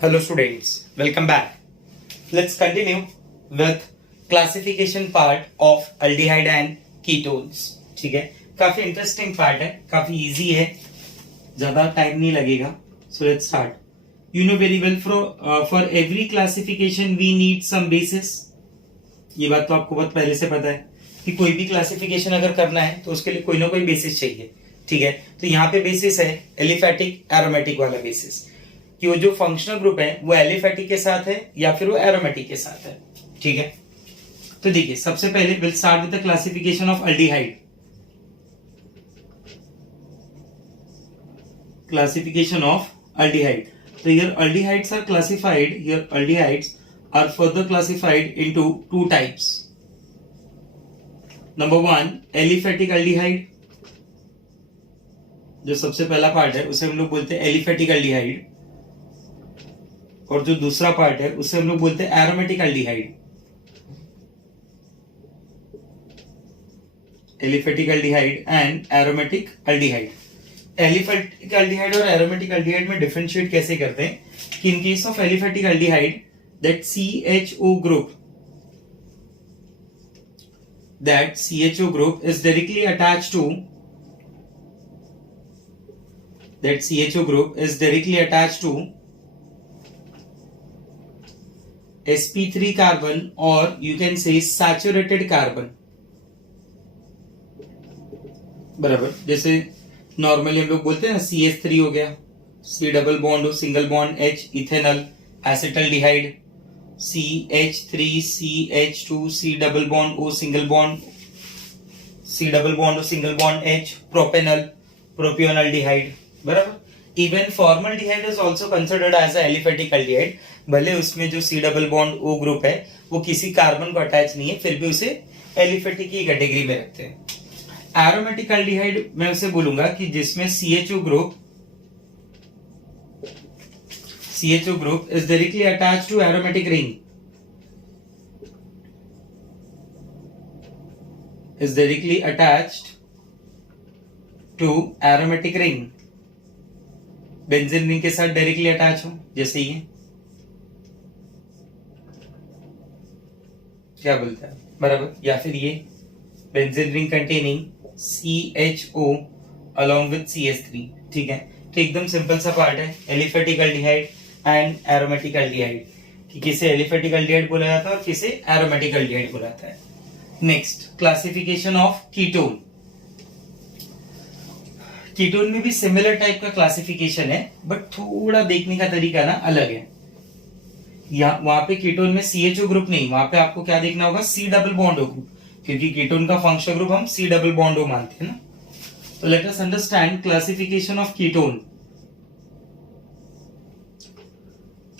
Hello students, welcome back. Let's continue with classification part of aldehyde and ketones. ठीक है, काफी interesting part है, काफी इजी है, ज्यादा टाइम नहीं लगेगा. So let's start. You know very well for every classification we need some basis. ये बात तो आपको बहुत पहले से पता है कि कोई भी क्लासिफिकेशन अगर करना है तो उसके लिए कोई ना कोई बेसिस चाहिए. ठीक है, तो यहाँ पे बेसिस है एलिफेटिक एरोमेटिक वाला बेसिस कि वो जो फंक्शनल ग्रुप है वो एलिफेटिक के साथ है या फिर वो एरोमेटिक के साथ है. ठीक है, तो देखिए सबसे पहले will start with the classification of aldehyde. Classification of aldehyde. So here aldehydes are classified. Here aldehydes are further classified into two types. Number one, aliphatic aldehyde. जो सबसे पहला पार्ट है उसे हम लोग बोलते हैं एलिफेटिक अल्डिहाइड, और जो दूसरा पार्ट है उसे हम लोग बोलते हैं aromatic aldehyde. Aliphatic aldehyde and aromatic aldehyde. Aliphatic aldehyde और एरोमेटिक अल्डिहाइड में डिफरेंशिएट कैसे करते हैं कि in case of aliphatic aldehyde that CHO group is directly attached to sp3 carbon, or you can say saturated carbon. बराबर, जैसे normally हम लोग बोलते हैं ना CH3 हो गया, C double bond single bond H ethanol acetaldehyde, CH3 CH2 C double bond O single bond C double bond single bond H propanol propionaldehyde. बराबर, even formaldehyde is also considered as a aliphatic aldehyde. भले उसमें जो C double bond O group है वो किसी carbon को attach नहीं है, फिर भी उसे एलिफेटिक की कैटेगरी में रखते हैं. एरोमेटिक अल्डिहाइड मैं उसे बोलूंगा कि जिसमें CHO group is directly attached to aromatic ring. Benzene ring के साथ डायरेक्टली अटैच हो, जैसे ये क्या बोलता है, बराबर. या फिर ये benzene ring containing CHO along with CH3. ठीक है, तो एकदम सिंपल सा पार्ट है aliphatic aldehyde and aromatic aldehyde, कि किसे एलिफेटिक अल्डिहाइड बोला जाता है और किसे एरोमेटिक अल्डिहाइड बोला जाता है. Next, classification of ketone. Ketone में भी सिमिलर टाइप का क्लासिफिकेशन है, बट थोड़ा देखने का तरीका ना अलग है. वहां पे कीटोन में CHO ग्रुप नहीं, वहां पे आपको क्या देखना होगा, C डबल बॉन्ड ग्रुप, क्योंकि कीटोन का फंक्शनल ग्रुप हम C डबल बॉन्ड मानते हैं ना. तो let us understand classification of ketone.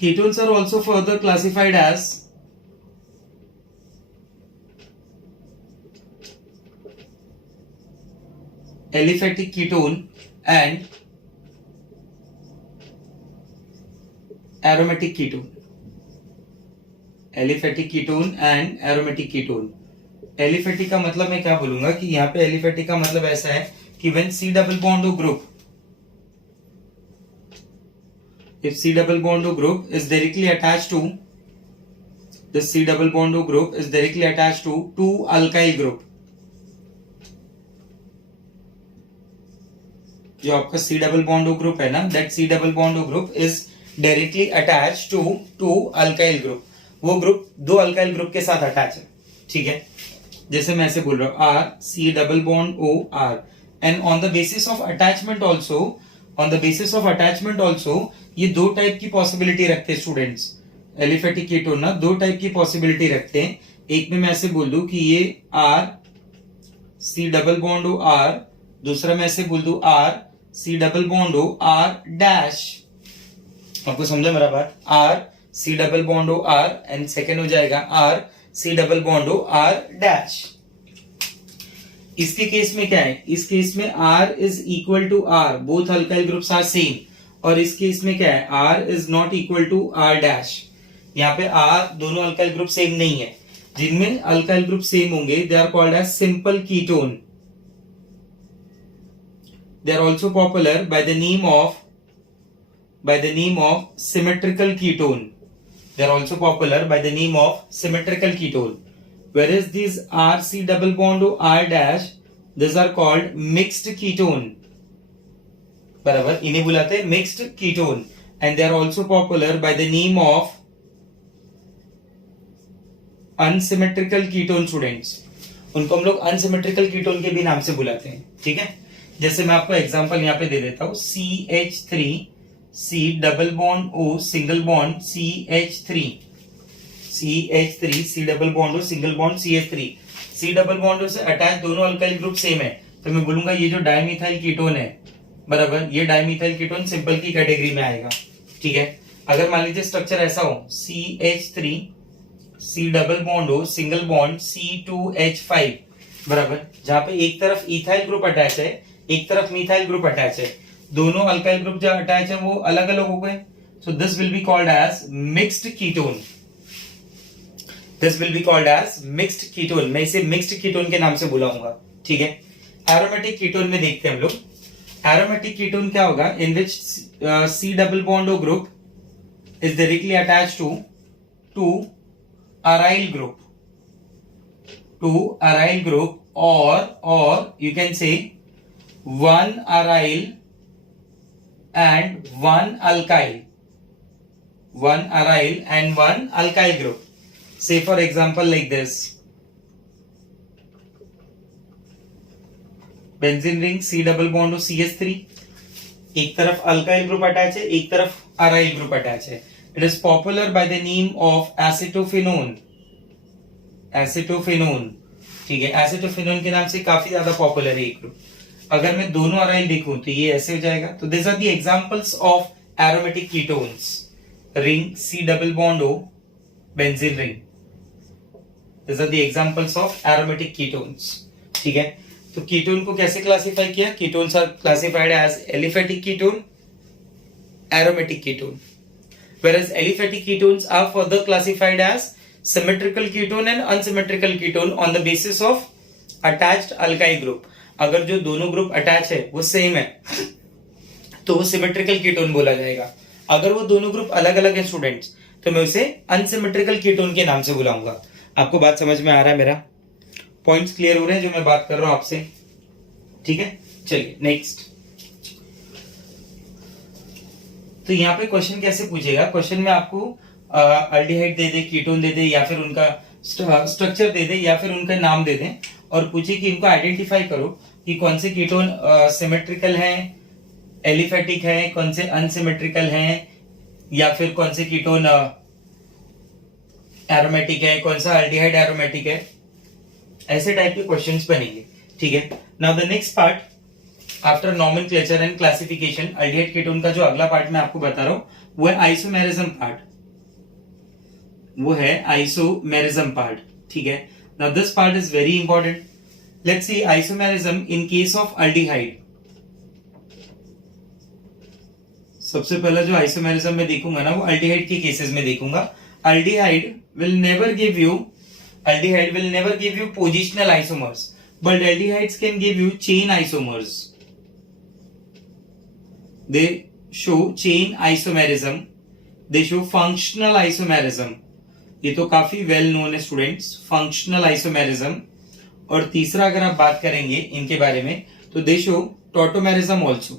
Ketones are also further classified as aliphatic ketone and aromatic ketone. Aliphatic ketone and aromatic ketone. Aliphatic का मतलब मैं क्या बोलूंगा कि यहाँ पे एलिफेटिक का मतलब ऐसा है कि when C double bond O group, if C double bond O group is directly attached to two alkyl group. जो आपका C double bond O group है ना, that C double bond O group is directly attached to two alkyl group. वो group दो alkyl group के साथ attach है. ठीक है, जैसे मैं ऐसे बोल रहा हूं R C double bond O R, and on the basis of attachment also ये दो टाइप की पॉसिबिलिटी रखते हैं स्टूडेंट्स. एलिफेटिक कीटोन ना दो टाइप की पॉसिबिलिटी रखते हैं. एक में मैं ऐसे बोल दूं कि ये R C double bond O R, दूसरा मैं ऐसे बोल दूं R C double bond O R dash. आपको समझा मेरा बात, R C double bond O R and second हो जाएगा R C double bond O R dash. इसके केस में क्या है, इस केस में R is equal to R, both alkyl groups are same. और इस केस में क्या है, R is not equal to R dash. यहाँ पे R दोनों अल्काइल ग्रुप सेम नहीं है. जिनमें अल्काइल ग्रुप सेम होंगे they are called as simple ketone. They are also popular by the name of by the name of symmetrical ketone. They are also popular by the name of symmetrical ketone. Whereas these RC double bond to R dash, these are called mixed ketone. बराबर, इन्हें बुलाते हैं mixed ketone. And they are also popular by the name of unsymmetrical ketone students. उनको हम लोग unsymmetrical ketone के भी नाम से बुलाते हैं. ठीक है, जैसे मैं आपको एग्जांपल यहाँ पे दे देता हूँ. CH3 C double bond O single bond CH3 C double bond O single bond CH3. C double bond O से अटैच दोनों अल्काइल ग्रुप सेम है, तो मैं बोलूंगा ये जो डाइमिथाइल कीटोन है, बराबर, ये डाइमिथाइल कीटोन सिंपल की कैटेगरी में आएगा. ठीक है, अगर मान लीजिए स्ट्रक्चर ऐसा हो CH3 C double bond O single bond C2H5, बराबर, जहां पे एक तरफ इथाइल ग्रुप अटैच है, एक तरफ मिथाइल ग्रुप अटैच है, दोनों अल्काइल ग्रुप जो अटैच है वो अलग अलग हो गए. So this will be called as mixed ketone. This will be called as mixed ketone. मैं इसे मिक्स्ड कीटोन के नाम से बुलाऊंगा. ठीक है, एरोमेटिक कीटोन में देखते हैं हम लोग. एरोमेटिक कीटोन क्या होगा? In which C double bond O group is directly attached to aryl group or you can say one aryl and one alkyl group. Say for example like this, benzene ring C double bond to CH3, एक तरफ alkyl group attach है, एक तरफ aryl group attach है. It is popular by the name of acetophenone. ठीक है, acetophenone के नाम से काफी ज्यादा पॉपुलर है एक ग्रुप. अगर मैं दोनों अराइल देखूं तो ये ऐसे हो जाएगा. तो these are the examples of aromatic ketones. Ring C double bond O benzene ring. These are the examples of aromatic ketones. ठीक है, तो कीटोन को कैसे क्लासिफाई किया? Ketones are classified as aliphatic ketone, aromatic ketone. Whereas aliphatic ketones are further classified as symmetrical ketone and unsymmetrical ketone on the basis of attached alkyl group. अगर जो दोनों group attach है वो same है तो वो symmetrical ketone बोला जाएगा. अगर वो दोनों ग्रुप अलग अलग है स्टूडेंट्स, तो मैं उसे अनसिमेट्रिकल कीटोन के नाम से बुलाऊंगा. आपको बात समझ में आ रहा है? मेरा पॉइंट्स क्लियर हो रहे हैं जो मैं बात कर रहा हूं आपसे? ठीक है, चलिए नेक्स्ट. तो यहाँ पे क्वेश्चन कैसे पूछेगा? क्वेश्चन में आपको अल्डिहाइड दे दे, कीटोन दे दे, या फिर उनका स्ट्रक्चर दे दे, या फिर उनका नाम दे दे, और पूछे कि इनको आइडेंटिफाई करो कि कौन से कीटोन सिमेट्रिकल हैं, एलिफेटिक हैं, कौन से अनसिमेट्रिकल हैं, या फिर कौन से कीटोन एरोमेटिक है, कौन सा अल्डिहाइड एरोमेटिक है. ऐसे टाइप के क्वेश्चंस बनेंगे. ठीक है, now the next part after nomenclature and classification. Aldehyde ketone का जो अगला पार्ट मैं आपको बता रहा हूं वो है आइसोमेरिज्म पार्ट. ठीक है, now this part is very important. Let's see isomerism in case of aldehyde. सबसे पहला जो आइसोमेरिज्म में देखूंगा ना वो अल्डिहाइड के केसेस में देखूंगा. Aldehyde will never give you positional isomers, but aldehydes can give you chain isomers. They show chain isomerism. They show functional isomerism. ये तो काफी वेल नोन है स्टूडेंट्स, फंक्शनल आइसोमेरिज्म. और तीसरा अगर आप बात करेंगे इनके बारे में तो दे शो टॉटोमेरिज्म ऑल्सो.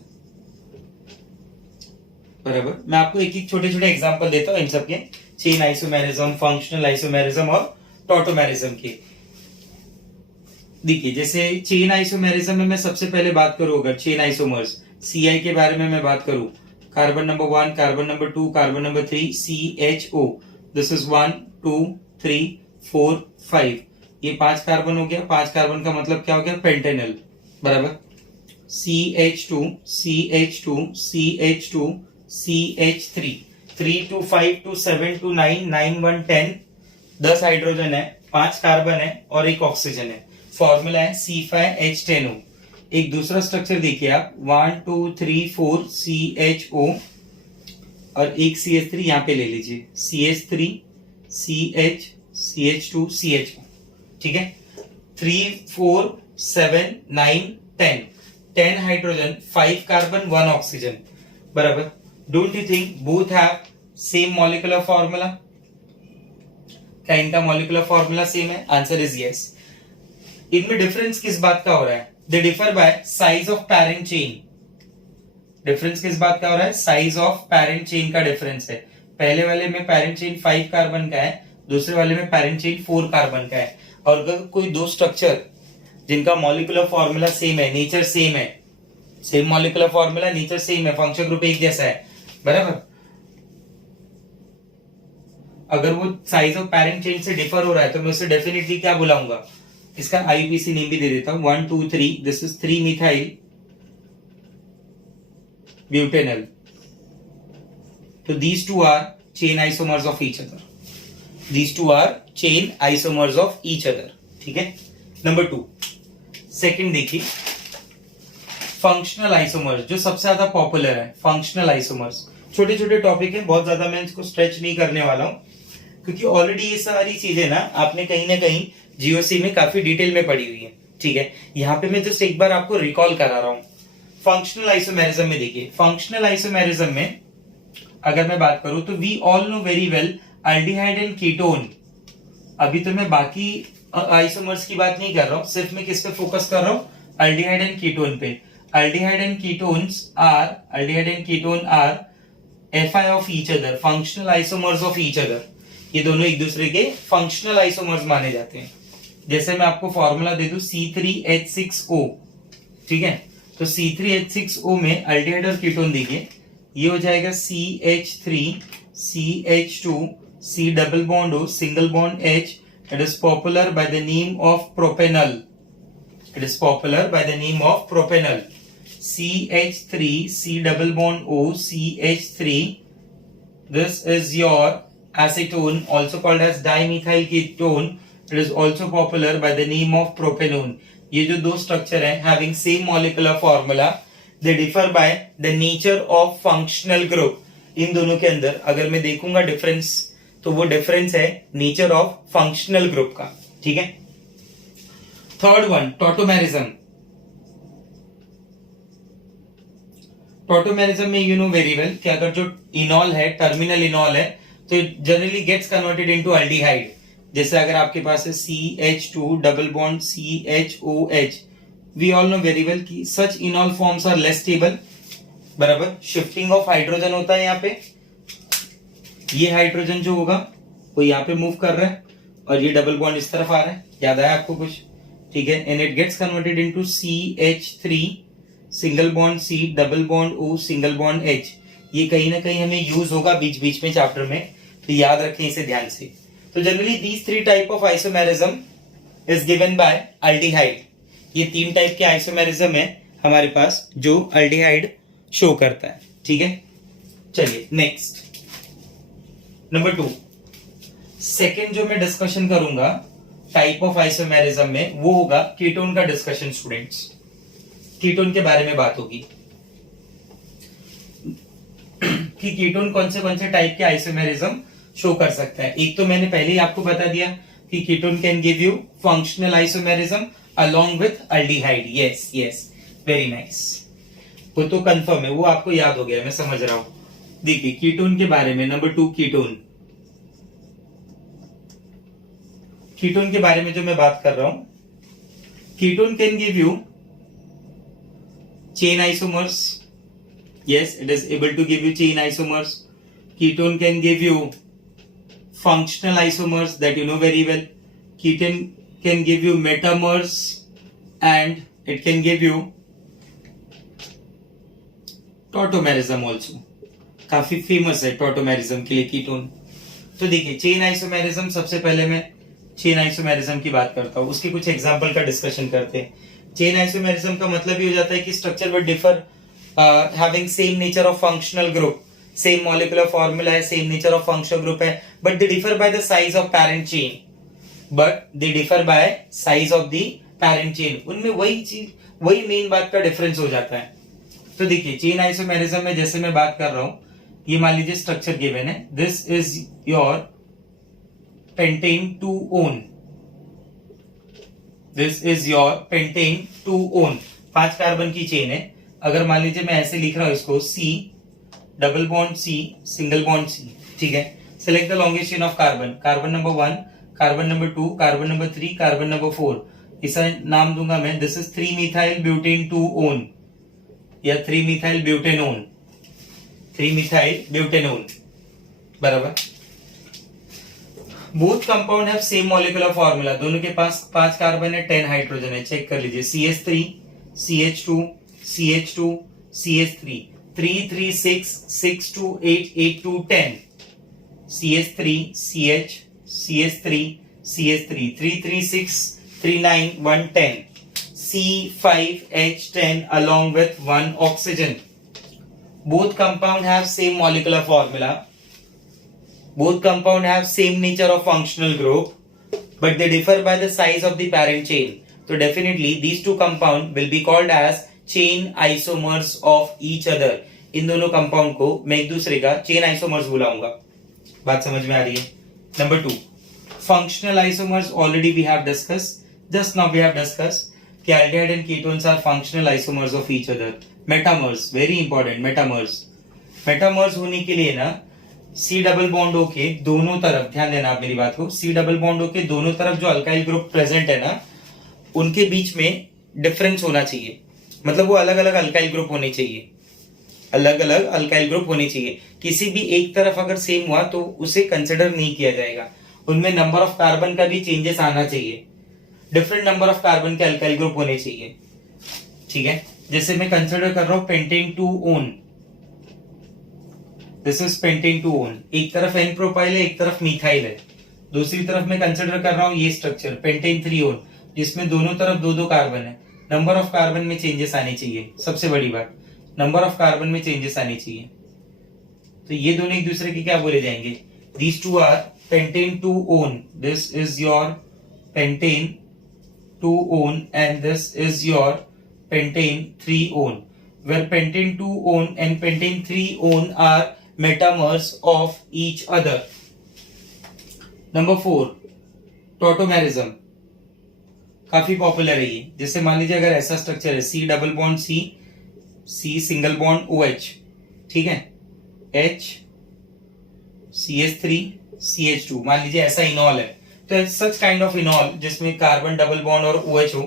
बराबर, मैं आपको एक एक छोटे छोटे एग्जांपल देता हूं इन सब के, चेन आइसोमेरिज्म, फंक्शनल आइसोमेरिज्म और टॉटोमेरिज्म के. देखिए, जैसे चेन आइसोमेरिज्म में मैं सबसे पहले बात करूं, अगर चेन आइसोमर्स CI के बारे में मैं बात करूं, carbon number 1, carbon number 2, carbon number 3, CHO. This is 1 2 3 4 5. ये 5 कार्बन हो गया. 5 कार्बन का मतलब क्या हो गया? पेंटेनल. बराबर, CH2 CH2 CH2 CH3. 3 to 5 to 7 to 9 9 1 10. 10 hydrogen है, 5 कार्बन है और एक ऑक्सीजन है. फॉर्मूला है C5H10O. एक दूसरा स्ट्रक्चर देखिए आप, 1 2 3 4 CHO और एक CH3 यहाँ पे ले लीजिए, CH3 CH CH2 CHO. ठीक है, 3 4 7 9 10. 10 हाइड्रोजन, 5 कार्बन, 1 ऑक्सीजन. बराबर, don't you think both have same molecular formula? क्या इनका मॉलिक्यूलर फॉर्मूला सेम है? Answer is yes. इनमें डिफरेंस किस बात का हो रहा है? दे differ bye size of parent chain. Difference किस बात का हो रहा है? साइज ऑफ पैरेंट चेन का डिफरेंस है। पहले वाले में पैरेंट चेन 5 कार्बन का है, दूसरे वाले में पैरेंट चेन 4 कार्बन का है। और अगर कोई दो स्ट्रक्चर जिनका मॉलिक्यूलर फॉर्मूला सेम है, नेचर सेम है, same molecular formula, nature same है, फंक्शन ग्रुप एक जैसा है, बराबर, अगर वो साइज ऑफ पैरेंट चेन से डिफर हो रहा है तो मैं उसे डेफिनेटली क्या बुलाऊंगा? इसका आईयूपीएसी नेम भी दे देता हूं, 1 2 3, दिस इज 3 मिथाइल ब्यूटेनल। तो these two are chain isomers of each other. These two are chain isomers of each other. ठीक है। नंबर 2, सेकंड देखिए, फंक्शनल आइसोमर्स, जो सबसे ज्यादा पॉपुलर है। फंक्शनल आइसोमर्स छोटे छोटे टॉपिक है, बहुत ज्यादा मैं इसको स्ट्रेच नहीं करने वाला हूं, क्योंकि ऑलरेडी ये सारी चीजें ना आपने कहीं ना कहीं जीओसी में काफी डिटेल में पढ़ी हुई है। ठीक है, यहाँ पे मैं जस्ट एक बार आपको रिकॉल करा रहा हूं। फंक्शनल आइसोमेरिज्म में देखिए, फंक्शनल आइसोमेरिज्म में अगर मैं बात करूं तो we all know very well aldehyde and ketone. अभी तो मैं बाकी आइसोमर्स की बात नहीं कर रहा हूं, सिर्फ मैं किस पे फोकस कर रहा हूं? अल्डिहाइड एंड कीटोन पे। Aldehyde and ketone are Fi of each other, functional isomers of each other. ये दोनों एक दूसरे के फंक्शनल आइसोमर्स माने जाते हैं। जैसे मैं आपको फॉर्मूला दे दूं C3H6O, ठीक है, तो C3H6O में अल्डिहाइड और कीटोन देखिए, ये हो जाएगा CH3CH2 C double bond O single bond H, it is popular by the name of propanal. It is popular by the name of propanal. CH3 C double bond O CH3, this is your acetone, also called as dimethyl ketone. It is also popular by the name of propanone. ये जो दो structure हैं having same molecular formula, they differ by the nature of functional group. इन दोनों के अंदर अगर मैं देखूंगा डिफरेंस, तो वो डिफरेंस है नेचर ऑफ फंक्शनल ग्रुप का। ठीक है। Third one, tautomerism. टॉटोमेरिज्म में यू नो वेरी वेल कि अगर जो इनॉल है, टर्मिनल इनॉल है, तो generally gets converted into aldehyde. जैसे अगर आपके पास है CH2 double bond CHOH, we all know very well कि such enol forms are less stable, बराबर। शिफ्टिंग ऑफ हाइड्रोजन होता है यहाँ पे, ये हाइड्रोजन जो होगा वो यहाँ पे मूव कर रहा है और ये डबल बॉन्ड इस तरफ आ रहा है, याद आया आपको कुछ? ठीक है, and it gets converted into CH3 single bond C double bond O single bond H। ये कहीं ना कहीं हमें यूज होगा बीच बीच में चैप्टर में, तो याद रखें इसे ध्यान से। तो generally these three type of isomerism is given by aldehyde. ये 3 टाइप के आइसोमेरिज्म है हमारे पास जो अल्डिहाइड शो करता है। ठीक है, चलिए नेक्स्ट, नंबर 2। सेकेंड जो मैं डिस्कशन करूंगा टाइप ऑफ आइसोमेरिज्म में, वो होगा कीटोन का डिस्कशन। स्टूडेंट्स, कीटोन के बारे में बात होगी कि कीटोन कौन से टाइप के आइसोमेरिज्म शो कर सकता है। एक तो मैंने पहले ही आपको बता दिया कि ketone can give you functional isomerism along with aldehyde. Yes yes, very nice, वो तो कंफर्म है, वो आपको याद हो गया, मैं समझ रहा हूं। देखिए कीटोन के बारे में, नंबर 2 कीटोन। कीटोन के बारे में जो मैं बात कर रहा हूं, ketone can give you chain isomers. Yes, it is able to give you chain isomers. Ketone can give you functional isomers that you know very well. Ketone can give you metamers and it can give you tautomerism also. काफी famous है tautomerism के लिए ketone. तो देखिए chain isomerism, सबसे पहले मैं chain isomerism की बात करता हूँ, उसके कुछ एग्जाम्पल का डिस्कशन करते हैं। चेन आइसोमेरिज्म का मतलब ये हो जाता है कि structure will differ having same nature of functional group, same molecular formula है, same nature of functional group है, but they differ by the size of parent chain. उनमें वही चीज, वही मेन बात का डिफरेंस हो जाता है। तो देखिए चेन आइसोमेरिज्म में जैसे मैं बात कर रहा हूं, ये मान लीजिए स्ट्रक्चर गिवन है, this is your pentane 2-on, this is your pentane 2-on, 5 carbon की चेन है। अगर मान लीजिए मैं ऐसे लिख रहा हूं इसको, C double bond C, single bond C, ठीक है. Select the longest chain of carbon, carbon number 1, carbon number 2, carbon number 3, carbon number 4. इसका नाम दूंगा मैं, this is 3 methyl butane 2 own या 3 मिथाइल ब्यूटेनोन, 3 मिथाइल ब्यूटेनोन, बराबर. Both compound have same molecular formula, दोनों के पास 5 कार्बन है, 10 हाइड्रोजन है. चेक कर लीजिए, CH3, CH2, CH2, CH3, 3 3 6 6 2 8 8 2 10, CH3 CH CH3 CH3, 3 3 6 3 9 1 10, C5H10 along with 1 oxygen. Both compound have same molecular formula, both compound have same nature of functional group, but they differ by the size of the parent chain. So definitely these two compound will be called as chain isomers of each other. इन दोनों compound को मैं एक दूसरे का chain isomers बुलाऊंगा. बात समझ में आ रही है? Number 2, functional isomers already we have discuss, just now we have discuss कि aldehyde and ketones are functional isomers of each other. Metamers, very important. Metamers होने के लिए ना C डबल बॉन्ड O के दोनों तरफ, ध्यान देना आप मेरी बात को, C डबल बॉन्ड O के दोनों तरफ जो अल्काइल ग्रुप प्रेजेंट है ना, उनके बीच में डिफरेंस होना चाहिए. मतलब वो अलग अलग अल्काइल ग्रुप होने चाहिए, अलग अलग अल्काइल ग्रुप होने चाहिए. किसी भी एक तरफ अगर सेम हुआ तो उसे कंसिडर नहीं किया जाएगा. उनमें नंबर ऑफ कार्बन का भी चेंजेस आना चाहिए, डिफरेंट नंबर ऑफ कार्बन के अल्काइल ग्रुप होने चाहिए, ठीक है. जैसे मैं कंसिडर कर रहा हूं pentane 2 one, this is pentane 2 own. एक तरफ एन प्रोपाइल है, एक तरफ मिथाइल है. दूसरी तरफ मैं कंसिडर कर रहा हूं ये स्ट्रक्चर पेंटेन 3 ओन, जिसमें दोनों तरफ दो दो कार्बन है. नंबर ऑफ कार्बन में चेंजेस आने चाहिए, सबसे बड़ी बात, नंबर ऑफ कार्बन में चेंजेस आने चाहिए. तो ये दोनों एक दूसरे के क्या बोले जाएंगे? These two are pentane 2 one, this is your pentane 2 one and this is your pentane 3 own, where pentane 2 own and pentane 3 own are metamers of each other. Number 4, tautomerism, काफी पॉपुलर है ये. जैसे मान लीजिए अगर ऐसा स्ट्रक्चर है, C double bond C, C single bond OH, ठीक है, H CH3 CH2, मान लीजिए ऐसा इनॉल है. तो सच काइंड ऑफ इनॉल जिसमें कार्बन डबल बॉन्ड और OH हो,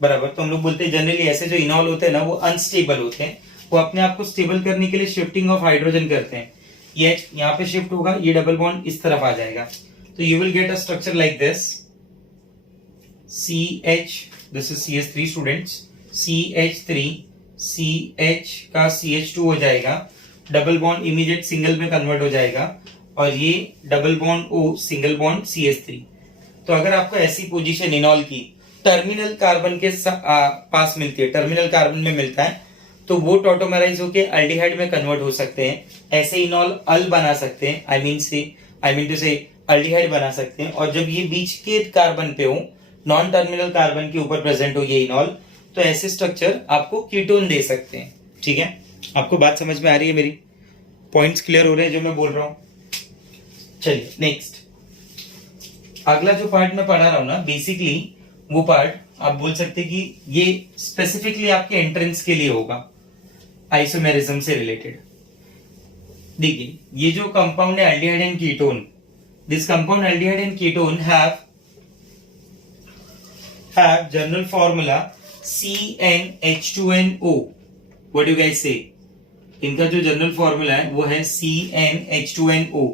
बराबर. तो हम लोग बोलते हैं जनरली ऐसे जो इनॉल होते हैं ना वो अनस्टेबल होते हैं. वो अपने आप को स्टेबल करने के लिए शिफ्टिंग ऑफ हाइड्रोजन करते हैं. ये H यहाँ पे शिफ्ट होगा, ये डबल बॉन्ड इस तरफ आ जाएगा. तो you will get a structure like this, CH, this is CH3 students, CH3 CH का CH2 हो जाएगा, डबल बॉन्ड इमीडिएट सिंगल में कन्वर्ट हो जाएगा, और ये double bond O single bond CH3. तो अगर आपको ऐसी पोजीशन इनॉल की टर्मिनल कार्बन के पास मिलती है, टर्मिनल कार्बन में मिलता है, तो वो टॉटोमराइज होके एल्डिहाइड में कन्वर्ट हो सकते हैं. ऐसे इनॉल अल बना सकते हैं, आई मीन टू से एल्डिहाइड बना सकते हैं. और जब ये बीच के कार्बन पे हो, नॉन टर्मिनल कार्बन के ऊपर प्रेजेंट हो ये इनॉल, तो ऐसे स्ट्रक्चर आपको कीटोन दे सकते हैं. ठीक है, आपको बात समझ में आ रही है मेरी? पॉइंट्स क्लियर हो रहे हैं जो मैं बोल रहा हूं? चलिए नेक्स्ट, अगला जो पार्ट मैं पढ़ा रहा हूं ना, बेसिकली वो पार्ट आप बोल सकते हैं कि ये स्पेसिफिकली आपके एंट्रेंस के लिए होगा, आइसोमेरिज्म से रिलेटेड. देखिए, ये जो कंपाउंड है aldehyde and ketone, this compound aldehyde and ketone have general formula CnH2nO. What do guys से? इनका जो जनरल फॉर्मूला है वो है CnH2nO.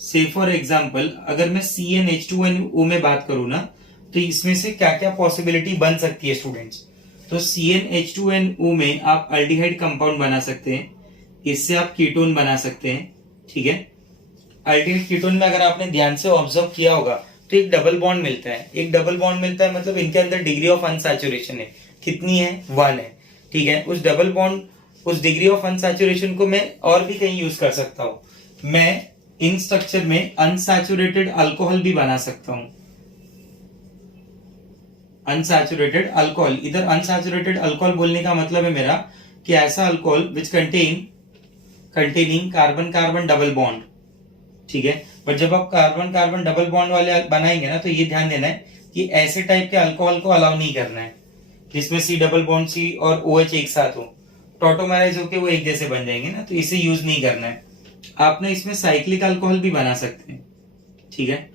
से फॉर एग्जाम्पल अगर मैं CnH2nO में बात करूं ना, तो इसमें से क्या क्या पॉसिबिलिटी बन सकती है स्टूडेंट्स. तो CnH2nO में आप एल्डिहाइड कंपाउंड बना सकते हैं, इससे आप कीटोन बना सकते हैं. ठीक है, एल्डिहाइड कीटोन में अगर आपने ध्यान से ऑब्जर्व किया होगा तो एक डबल बॉन्ड मिलता है. एक डबल बॉन्ड मिलता है मतलब इनके अंदर डिग्री ऑफ अनसैचुरेशन है. कितनी है? 1 है. ठीक है, उस डबल बॉन्ड, उस डिग्री ऑफ अनसैचुरेशन को मैं और भी कहीं यूज कर सकता हूं. मैं इन स्ट्रक्चर में अनसैचुरेटेड अल्कोहल भी बना सकता हूं. अनसैचुरेटेड अल्कोहल, इधर अनसैचुरेटेड अल्कोहल बोलने का मतलब है मेरा कि ऐसा alcohol which containing carbon carbon double bond. ठीक है, बट जब आप कार्बन कार्बन डबल बॉन्ड वाले बनाएंगे ना, तो ये ध्यान देना है कि ऐसे टाइप के अल्कोहल को अलाउ नहीं करना है जिसमें C डबल बॉन्ड C और OH एक साथ हो. टॉटोमराइज होके वो एक जैसे बन जाएंगे ना, तो इसे यूज नहीं करना है। आपने इसमें साइक्लिक अल्कोहल भी बना सकते हैं, ठीक है।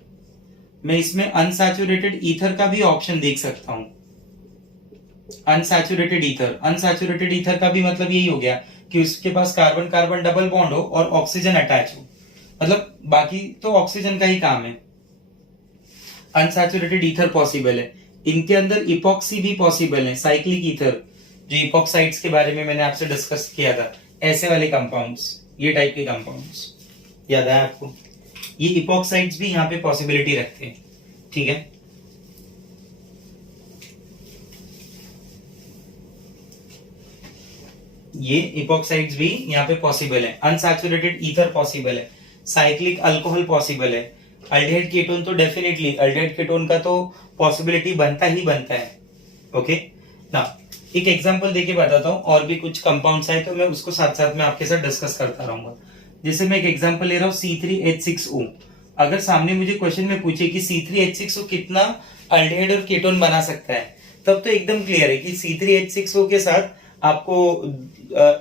मैं इसमें अनसैचुरेटेड ईथर का भी ऑप्शन देख सकता हूं। अनसैचुरेटेड ईथर का भी मतलब यही हो गया कि उसके पास कार्बन कार्बन डबल बॉन्ड हो और ऑक्सीजन अटैच हो, मतलब बाकी तो ऑक्सीजन का ही काम है। अनसैचुरेटेड ईथर पॉसिबल है। इनके अंदर इपॉक्सी भी पॉसिबल है, साइक्लिक ईथर, जो इपॉक्साइड्स के बारे में मैंने आपसे डिस्कस किया था, ऐसे वाले कंपाउंड्स, ये टाइप के कंपाउंड्स याद है आपको, ये इपॉक्साइड्स भी यहाँ पे पॉसिबिलिटी रखते हैं, ठीक है। ये इपॉक्साइड्स भी यहाँ पे पॉसिबल है। अनसैचुरेटेड ईथर पॉसिबल है, साइक्लिक अल्कोहल पॉसिबल है। अल्डिहाइड कीटोन तो डेफिनेटली, अल्डिहाइड कीटोन का तो पॉसिबिलिटी बनता ही बनता है। ओके ना, एक एग्जांपल देके बताता हूँ, और भी कुछ कंपाउंड्स है तो मैं उसको साथ साथ में आपके साथ डिस्कस करता रहूंगा। जैसे मैं एक एग्जांपल ले रहा हूँ C3H6O। अगर सामने मुझे क्वेश्चन में पूछे कि C3H6O कितना अल्डिहाइड और कीटोन बना सकता है, तब तो एकदम क्लियर है कि C3H6O के साथ आपको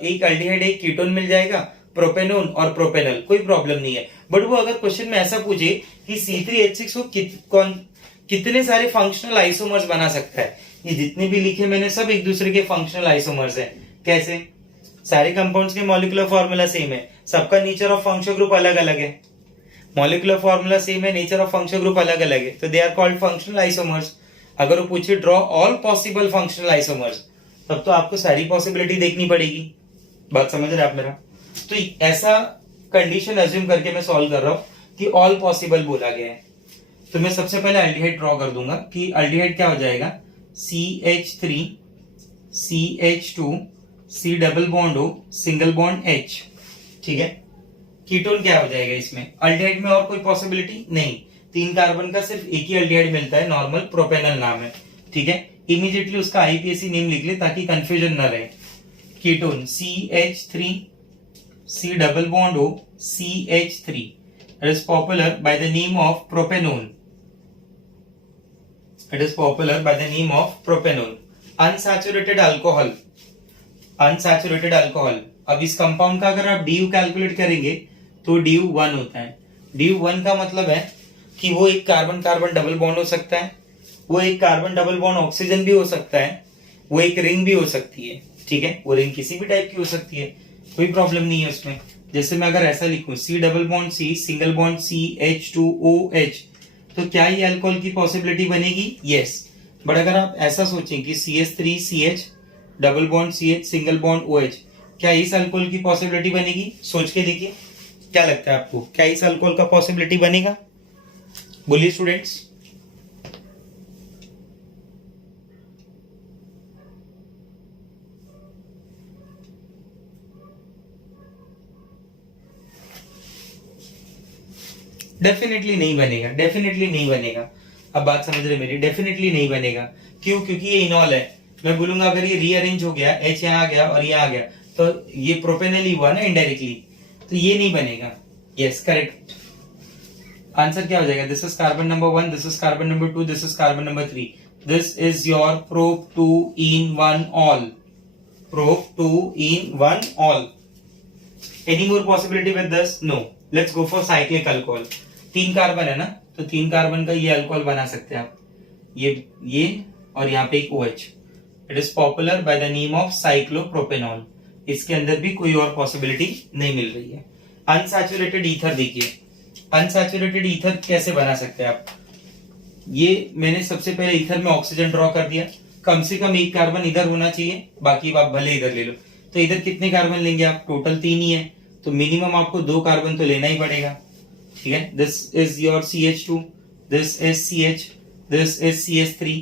एक अल्डिहाइड एक कीटोन मिल जाएगा, प्रोपेनोन और प्रोपेनल, कोई प्रॉब्लम नहीं है। बट वो अगर क्वेश्चन में ऐसा पूछे कि C3H6O कितने सारे फंक्शनल आइसोमर्स बना सकता है, ये जितने भी लिखे मैंने सब एक दूसरे के फंक्शनल आइसोमर्स हैं। कैसे? सारे कंपाउंड्स के मॉलिक्यूलर फॉर्मूला सेम है, सबका नेचर ऑफ फंक्शनल ग्रुप अलग अलग है। मॉलिक्यूलर फॉर्मूला सेम है, नेचर ऑफ फंक्शनल ग्रुप अलग अलग है, तो they are called functional isomers. अगर वो पूछे draw all possible functional isomers, तब तो आपको सारी पॉसिबिलिटी देखनी पड़ेगी। बात समझ रहे आप मेरा? तो ऐसा कंडीशन अज्यूम करके मैं सॉल्व कर रहा हूं कि ऑल पॉसिबल बोला गया है। तो मैं सबसे पहले अल्डिहाइड ड्रॉ कर दूंगा कि अल्डिहाइड क्या हो जाएगा, CH3 CH2 C double bond O single bond H, ठीक है। कीटोन क्या हो जाएगा इसमें? अल्डिहाइड में और कोई पॉसिबिलिटी नहीं, 3 कार्बन का सिर्फ एक ही अल्डिहाइड मिलता है, नॉर्मल प्रोपेनल नाम है, ठीक है। इमीडिएटली उसका आईपीएसी नेम लिख ले ताकि कंफ्यूजन ना रहे। Ketone CH3 C double bond O CH3, it is popular by the name of propanone. It is popular by the name of propanone. Unsaturated alcohol, unsaturated alcohol. अब इस compound का अगर आप DU कैलकुलेट करेंगे तो DU 1 होता है। DU 1 का मतलब है कि वो एक कार्बन कार्बन डबल बॉन्ड हो सकता है, वो एक कार्बन डबल बॉन्ड ऑक्सीजन भी हो सकता है, वो एक रिंग भी हो सकती है, ठीक है। वो रिंग किसी भी टाइप की हो सकती है, कोई प्रॉब्लम नहीं है उसमें। जैसे मैं अगर ऐसा लिखूं C double bond C single bond CH2OH, तो क्या ये अल्कोहल की पॉसिबिलिटी बनेगी? यस। बट अगर आप ऐसा सोचें कि CH3CH double bond CH single bond OH, क्या इस अल्कोहल की पॉसिबिलिटी बनेगी? सोच के देखिए, क्या लगता है आपको, क्या इस अल्कोहल का पॉसिबिलिटी बनेगा? बोलिए स्टूडेंट्स। डेफिनेटली नहीं बनेगा, डेफिनेटली नहीं बनेगा। अब बात समझ रहे मेरी? डेफिनेटली नहीं बनेगा। क्यों? क्योंकि ये इनॉल है। मैं बोलूंगा अगर ये रीअरेंज हो गया, H यहाँ आ गया और ये आ गया, तो ये प्रोपेनल ही हुआ ना इनडायरेक्टली, तो ये नहीं बनेगा। यस, करेक्ट आंसर क्या हो जाएगा? This is carbon number 1, this is carbon number 2, this is carbon number 3, this is your prop 2 in 1 all, prop 2 in 1 all। Any more possibility with this? No. Let's go for cyclic alcohol. 3 carbon है ना, तो 3 carbon का ये alcohol बना सकते हैं आप, ये और यहाँ पे एक OH। It is popular by the name of cyclopropanol. इसके अंदर भी कोई और पॉसिबिलिटी नहीं मिल रही है। अनसैचुरेटेड ईथर देखिए, अनसैचुरेटेड ईथर कैसे बना सकते हैं आप? ये मैंने सबसे पहले ईथर में ऑक्सीजन ड्रॉ कर दिया, कम से कम एक कार्बन इधर होना चाहिए, बाकी आप भले इधर ले लो। तो इधर कितने कार्बन लेंगे आप? टोटल 3 ही है, तो मिनिमम आपको 2 कार्बन तो लेना ही पड़ेगा, ठीक है। This is your CH2, this is CH, this is CH3,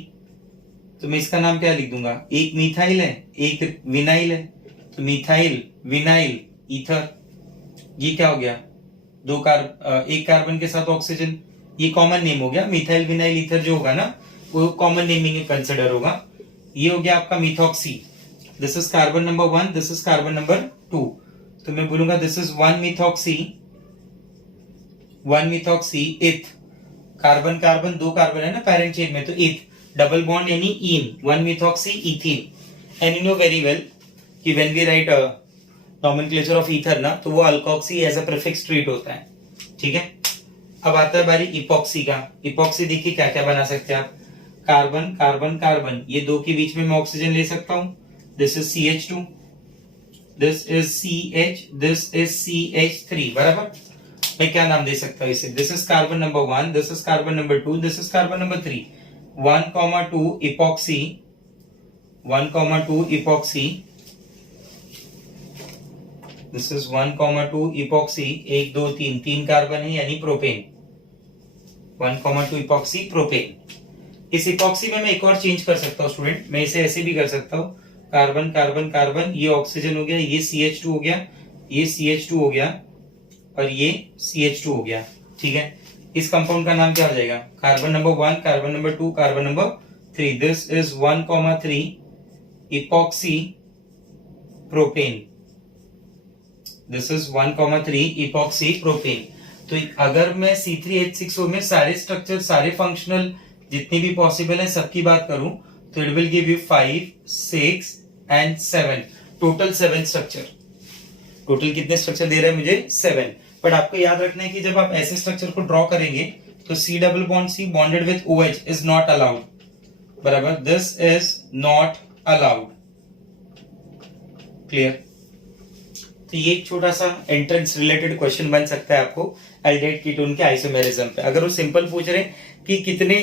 तो मैं इसका नाम क्या लिख दूंगा? एक मिथाइल है, एक विनाइल है, तो मिथाइल विनाइल ईथर। ये क्या हो गया? एक कार्बन के साथ ऑक्सीजन, ये कॉमन नेम हो गया। मिथाइल विनाइल ईथर जो होगा ना, वो कॉमन नेमिंग कंसिडर होगा। ये हो गया आपका methoxy. This is carbon number 1, this is carbon number 2, तो मैं बोलूंगा दिस इज 1 मिथॉक्सी इथ। कार्बन कार्बन 2 कार्बन है ना पैरेंट चेन में, तो इथ डबल बॉन्ड यानी इन, 1 methoxy ethene. And you know very well कि when we write nomenclature of ether ना, तो वो alkoxy as a prefix treat होता है, ठीक है। अब आता है बारी इपॉक्सी का। इपॉक्सी देखिए क्या क्या बना सकते हैं आप, कार्बन कार्बन कार्बन, ये दो के बीच में मैं ऑक्सीजन ले सकता हूं, this is CH2, this is CH, this is CH3, बराबर। मैं क्या नाम दे सकता हूं इसे, this is carbon number 1, this is carbon number 2, this is carbon number 3, 1,2 epoxy, 1,2 epoxy, this is 1,2 epoxy, 1 2 3, 3 carbon है यानी प्रोपेन, 1,2 इपॉक्सी प्रोपेन। इस इपॉक्सी में मैं एक और चेंज कर सकता हूं स्टूडेंट, मैं इसे ऐसे भी कर सकता हूं, कार्बन कार्बन कार्बन, ये ऑक्सीजन हो गया, ये CH2 हो गया, ये CH2 हो गया और ये CH2 हो गया, ठीक है। इस कंपाउंड का नाम क्या हो जाएगा, carbon number 1, carbon number 2, carbon number 3, this is 1,3 epoxy propane, this is 1,3 epoxy propane. तो अगर मैं C3H6O में सारे स्ट्रक्चर, सारे फंक्शनल जितनी भी पॉसिबल है सबकी बात करूं, तो it will give you 5 6 and 7, total 7 structure. Total कितने स्ट्रक्चर दे रहे हैं मुझे, 7। बट आपको याद रखना है कि जब आप ऐसे स्ट्रक्चर को ड्रॉ करेंगे तो C double bond C bonded with OH is not allowed, बराबर, this is not allowed, clear. तो ये एक छोटा सा एंट्रेंस रिलेटेड क्वेश्चन बन सकता है आपको अल्डेहाइड कीटोन के आइसोमेरिज्म पे। अगर वो सिंपल पूछ रहे हैं कि कितने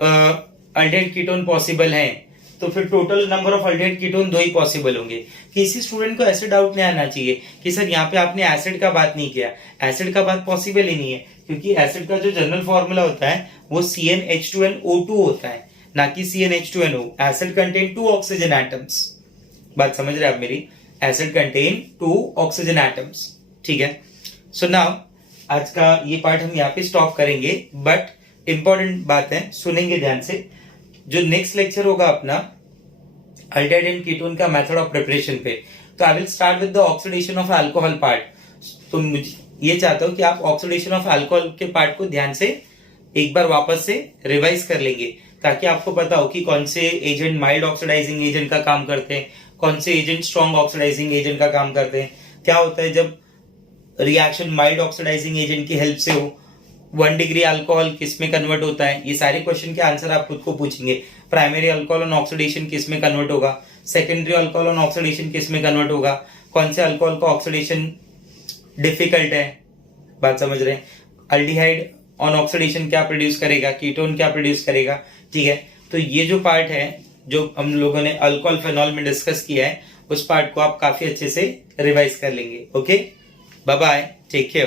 अल्डेहाइड कीटोन पॉसिबल हैं, तो फिर total number of aldehyde ketone 2 he possible होंगे। किसी स्टूडेंट को ऐसे डाउट नहीं आना चाहिए कि सर यहाँ पे आपने एसिड का बात नहीं किया, एसिड का बात पॉसिबल ही नहीं है, क्योंकि एसिड का जो जनरल फॉर्मूला होता है वो CnH2nO2 होता है, ना कि CnH2nO। Acid contain 2 oxygen atoms, बात समझ रहे हैं आप मेरी, एसिड कंटेन 2 ऑक्सीजन एटम्स, ठीक है। सो नाउ आज का ये पार्ट हम यहाँ पे स्टॉप करेंगे, बट इंपॉर्टेंट बात है, सुनेंगे ध्यान से। जो नेक्स्ट लेक्चर होगा अपना अल्डेहाइड एंड कीटोन का मेथड ऑफ प्रिपरेशन पे, तो I will start with the oxidation of alcohol part. तो मुझे ये चाहता हूं कि आप ऑक्सीडेशन ऑफ अल्कोहल के पार्ट को ध्यान से एक बार वापस से रिवाइज कर लेंगे, ताकि आपको पता हो कि कौन से एजेंट माइल्ड ऑक्सीडाइजिंग एजेंट का काम करते हैं, कौन से एजेंट स्ट्रॉन्ग ऑक्सीडाइजिंग एजेंट का काम करते हैं, क्या होता है जब रिएक्शन माइल्ड ऑक्सीडाइजिंग एजेंट की हेल्प से हो, 1 डिग्री अल्कोहल किस में कन्वर्ट होता है, ये सारे क्वेश्चन के आंसर आप खुद को पूछेंगे। प्राइमरी अल्कोहल ऑन ऑक्सीडेशन किस में कन्वर्ट होगा, सेकेंडरी अल्कोहल ऑन ऑक्सीडेशन किस में कन्वर्ट होगा, कौन से अल्कोहल का ऑक्सीडेशन डिफिकल्ट है, बात समझ रहे हैं। अल्डिहाइड ऑन ऑक्सीडेशन क्या प्रोड्यूस करेगा, कीटोन क्या प्रोड्यूस करेगा, ठीक है। तो ये जो पार्ट है जो हम लोगों ने अल्कोहल फेनॉल में डिस्कस किया है, उस पार्ट को आप काफी अच्छे से रिवाइज कर लेंगे। Okay, bye bye, take care.